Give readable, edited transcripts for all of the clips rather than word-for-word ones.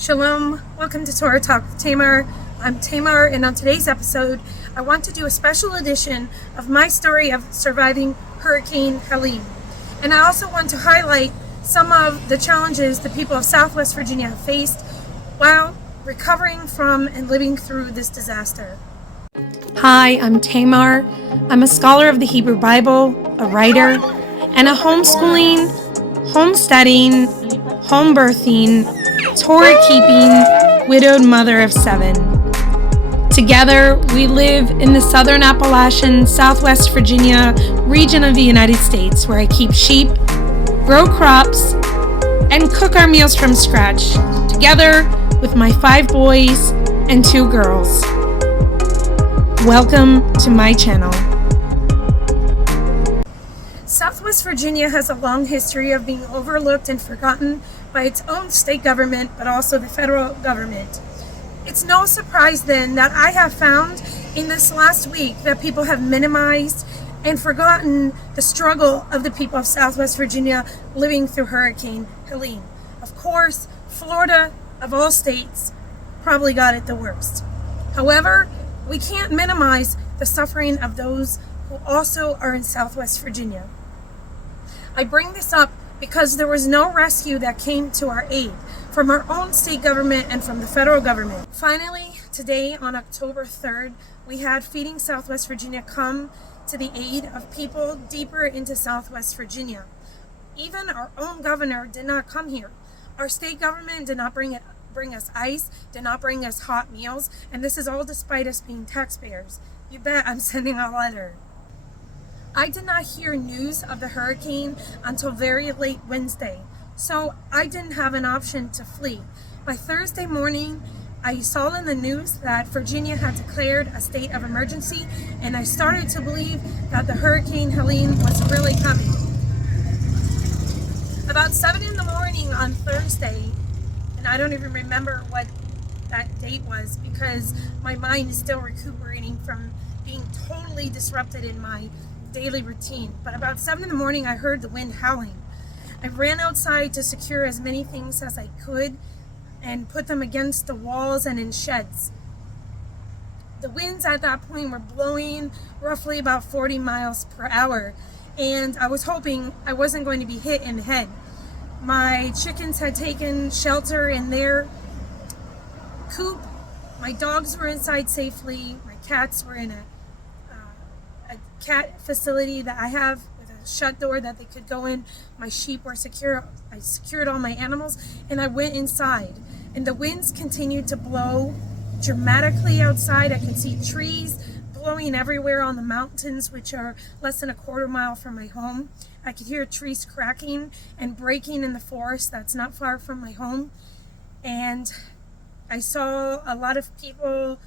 Shalom, welcome to Torah Talk with Tamar. I'm Tamar, and on today's episode, I want to do a special edition of my story of surviving Hurricane Helene. And I also want to highlight some of the challenges the people of Southwest Virginia have faced while recovering from and living through this disaster. Hi, I'm Tamar. I'm a scholar of the Hebrew Bible, a writer, and a homeschooling, homesteading, home birthing, Torah-keeping, widowed mother of 7. Together, we live in the southern Appalachian, Southwest Virginia region of the United States, where I keep sheep, grow crops, and cook our meals from scratch, together with my 5 boys and 2 girls. Welcome to my channel. Southwest Virginia has a long history of being overlooked and forgotten by its own state government, but also the federal government. It's no surprise then that I have found in this last week that people have minimized and forgotten the struggle of the people of Southwest Virginia living through Hurricane Helene. Of course, Florida, of all states, probably got it the worst. However, we can't minimize the suffering of those who also are in Southwest Virginia. I bring this up because there was no rescue that came to our aid from our own state government and from the federal government. Finally, today on October 3rd, we had Feeding Southwest Virginia come to the aid of people deeper into Southwest Virginia. Even our own governor did not come here. Our state government did not bring us ice, did not bring us hot meals, and this is all despite us being taxpayers. You bet I'm sending a letter. I did not hear news of the hurricane until very late Wednesday, so I didn't have an option to flee. By Thursday morning, I saw in the news that Virginia had declared a state of emergency, and I started to believe that the Hurricane Helene was really coming. About 7 in the morning on Thursday, and I don't even remember what that date was because my mind is still recuperating from being totally disrupted in my daily routine. But about 7 in the morning, I heard the wind howling. I ran outside to secure as many things as I could and put them against the walls and in sheds. The winds at that point were blowing roughly about 40 miles per hour, and I was hoping I wasn't going to be hit in the head. My chickens had taken shelter in their coop. My dogs were inside safely. My cats were in a cat facility that I have with a shut door that they could go in. My sheep were secure. I secured all my animals and I went inside, and the winds continued to blow dramatically outside. I could see trees blowing everywhere on the mountains, which are less than a quarter mile from my home. I could hear trees cracking and breaking in the forest that's not far from my home, and I saw a lot of people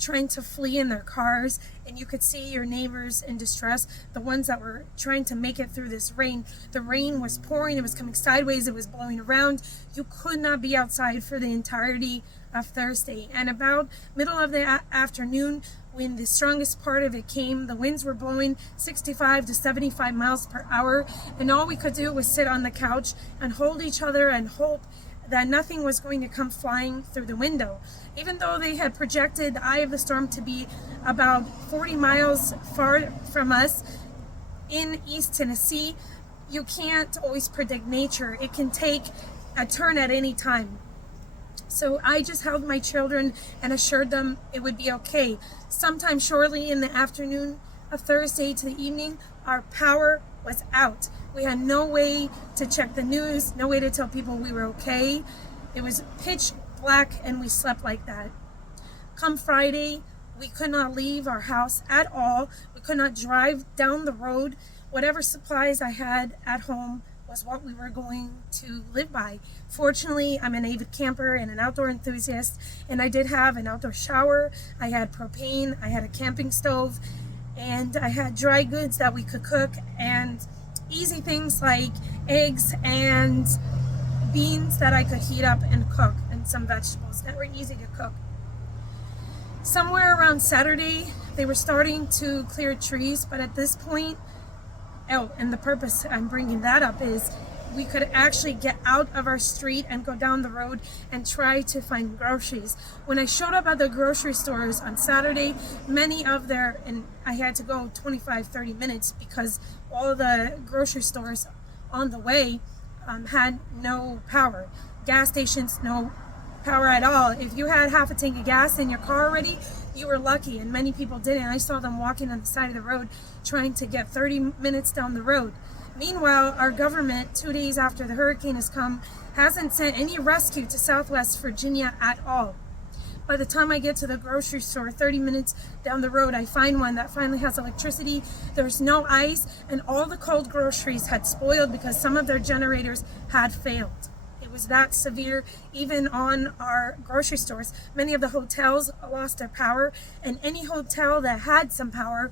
trying to flee in their cars, and you could see your neighbors in distress, the ones that were trying to make it through this rain. The rain was pouring, it was coming sideways, it was blowing around. You could not be outside for the entirety of Thursday. And about middle of the afternoon, when the strongest part of it came, the winds were blowing 65 to 75 miles per hour, and all we could do was sit on the couch and hold each other and hope that nothing was going to come flying through the window. Even though they had projected the eye of the storm to be about 40 miles far from us in East Tennessee, you can't always predict nature. It can take a turn at any time. So I just held my children and assured them it would be okay. Sometime shortly in the afternoon of Thursday to the evening, our power was out. We had no way to check the news, no way to tell people we were okay. It was pitch black and we slept like that. Come Friday, we could not leave our house at all. We could not drive down the road. Whatever supplies I had at home was what we were going to live by. Fortunately, I'm an avid camper and an outdoor enthusiast, and I did have an outdoor shower. I had propane, I had a camping stove, and I had dry goods that we could cook, and easy things like eggs and beans that I could heat up and cook, and some vegetables that were easy to cook. Somewhere around Saturday, they were starting to clear trees, but at this point, and the purpose I'm bringing that up is we could actually get out of our street and go down the road and try to find groceries. When I showed up at the grocery stores on Saturday, and I had to go 25-30 minutes because all the grocery stores on the way had no power. Gas stations, no power at all. If you had half a tank of gas in your car already, you were lucky, and many people didn't. I saw them walking on the side of the road trying to get 30 minutes down the road. Meanwhile, our government, 2 days after the hurricane has come, hasn't sent any rescue to Southwest Virginia at all. By the time I get to the grocery store 30 minutes down the road, I find one that finally has electricity. There's no ice, and all the cold groceries had spoiled because some of their generators had failed. It was that severe, even on our grocery stores. Many of the hotels lost their power, and any hotel that had some power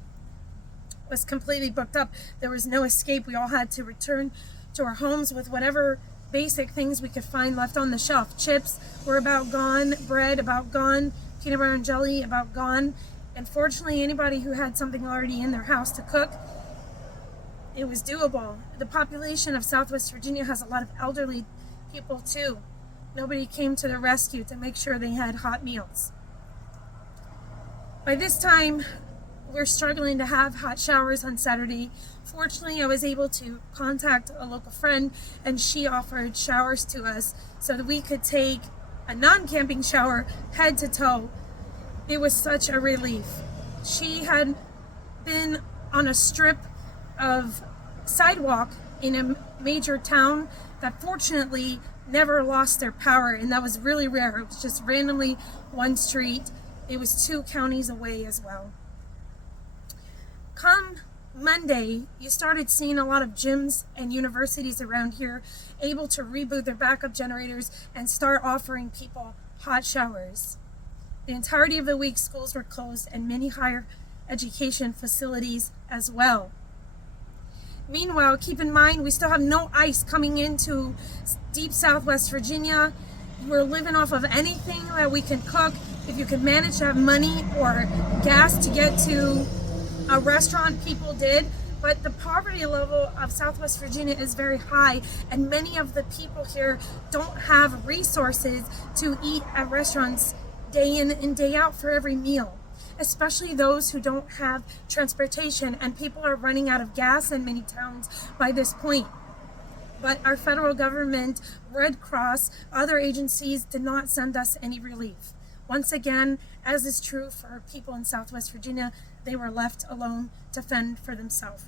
was completely booked up. There was no escape. We all had to return to our homes with whatever basic things we could find left on the shelf. Chips were about gone, bread about gone, peanut butter and jelly about gone. And fortunately, anybody who had something already in their house to cook, it was doable. The population of Southwest Virginia has a lot of elderly people too. Nobody came to the rescue to make sure they had hot meals. By this time, we're struggling to have hot showers on Saturday. Fortunately, I was able to contact a local friend, and she offered showers to us so that we could take a non-camping shower head to toe. It was such a relief. She had been on a strip of sidewalk in a major town that fortunately never lost their power, and that was really rare. It was just randomly one street. It was 2 counties away as well. Come Monday, you started seeing a lot of gyms and universities around here able to reboot their backup generators and start offering people hot showers. The entirety of the week, schools were closed, and many higher education facilities as well. Meanwhile, keep in mind, we still have no ice coming into deep Southwest Virginia. We're living off of anything that we can cook. If you can manage to have money or gas to get to a restaurant, people did. But the poverty level of Southwest Virginia is very high, and many of the people here don't have resources to eat at restaurants day in and day out for every meal, especially those who don't have transportation, and people are running out of gas in many towns by this point. But our federal government, Red Cross, other agencies did not send us any relief. Once again, as is true for people in Southwest Virginia, they were left alone to fend for themselves.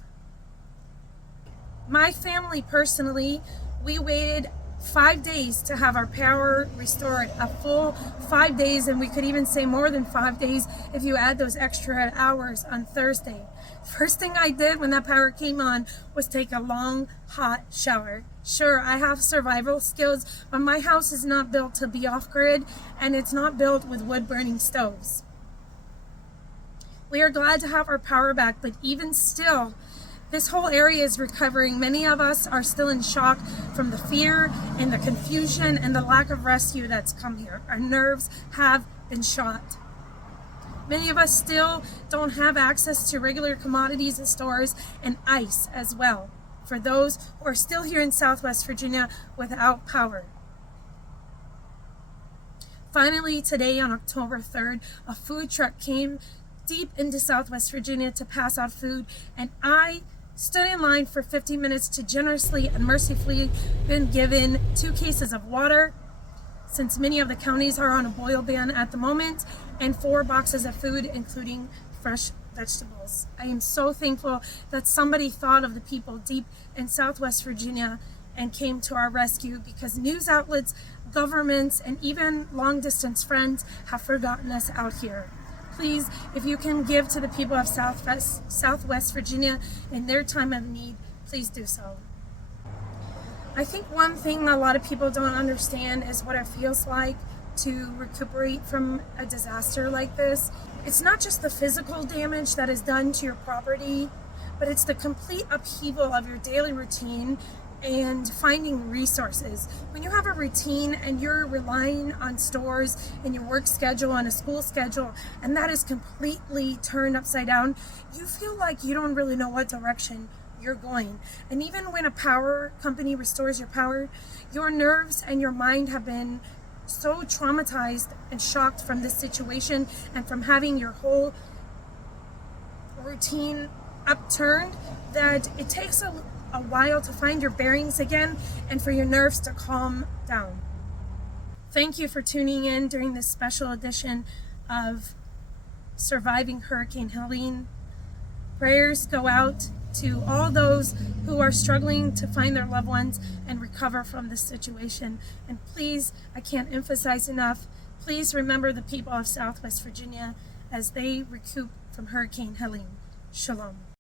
My family personally, we waited 5 days to have our power restored, a full 5 days, and we could even say more than 5 days if you add those extra hours on Thursday. First thing I did when that power came on was take a long, hot shower. Sure, I have survival skills, but my house is not built to be off-grid, and it's not built with wood-burning stoves. We are glad to have our power back, but even still, this whole area is recovering. Many of us are still in shock from the fear and the confusion and the lack of rescue that's come here. Our nerves have been shot. Many of us still don't have access to regular commodities in stores and ice as well, for those who are still here in Southwest Virginia without power. Finally, today on October 3rd, a food truck came deep into Southwest Virginia to pass out food, and I stood in line for 50 minutes to generously and mercifully been given 2 cases of water, since many of the counties are on a boil ban at the moment, and 4 boxes of food, including fresh vegetables. I am so thankful that somebody thought of the people deep in Southwest Virginia and came to our rescue, because news outlets, governments, and even long-distance friends have forgotten us out here. Please, if you can give to the people of Southwest Virginia in their time of need, please do so. I think one thing a lot of people don't understand is what it feels like to recuperate from a disaster like this. It's not just the physical damage that is done to your property, but it's the complete upheaval of your daily routine and finding resources. When you have a routine and you're relying on stores and your work schedule and a school schedule, and that is completely turned upside down, you feel like you don't really know what direction you're going. And even when a power company restores your power, your nerves and your mind have been so traumatized and shocked from this situation and from having your whole routine upturned that it takes a while to find your bearings again and for your nerves to calm down. Thank you for tuning in during this special edition of Surviving Hurricane Helene. Prayers go out to all those who are struggling to find their loved ones and recover from this situation. And please, I can't emphasize enough, please remember the people of Southwest Virginia as they recoup from Hurricane Helene. Shalom.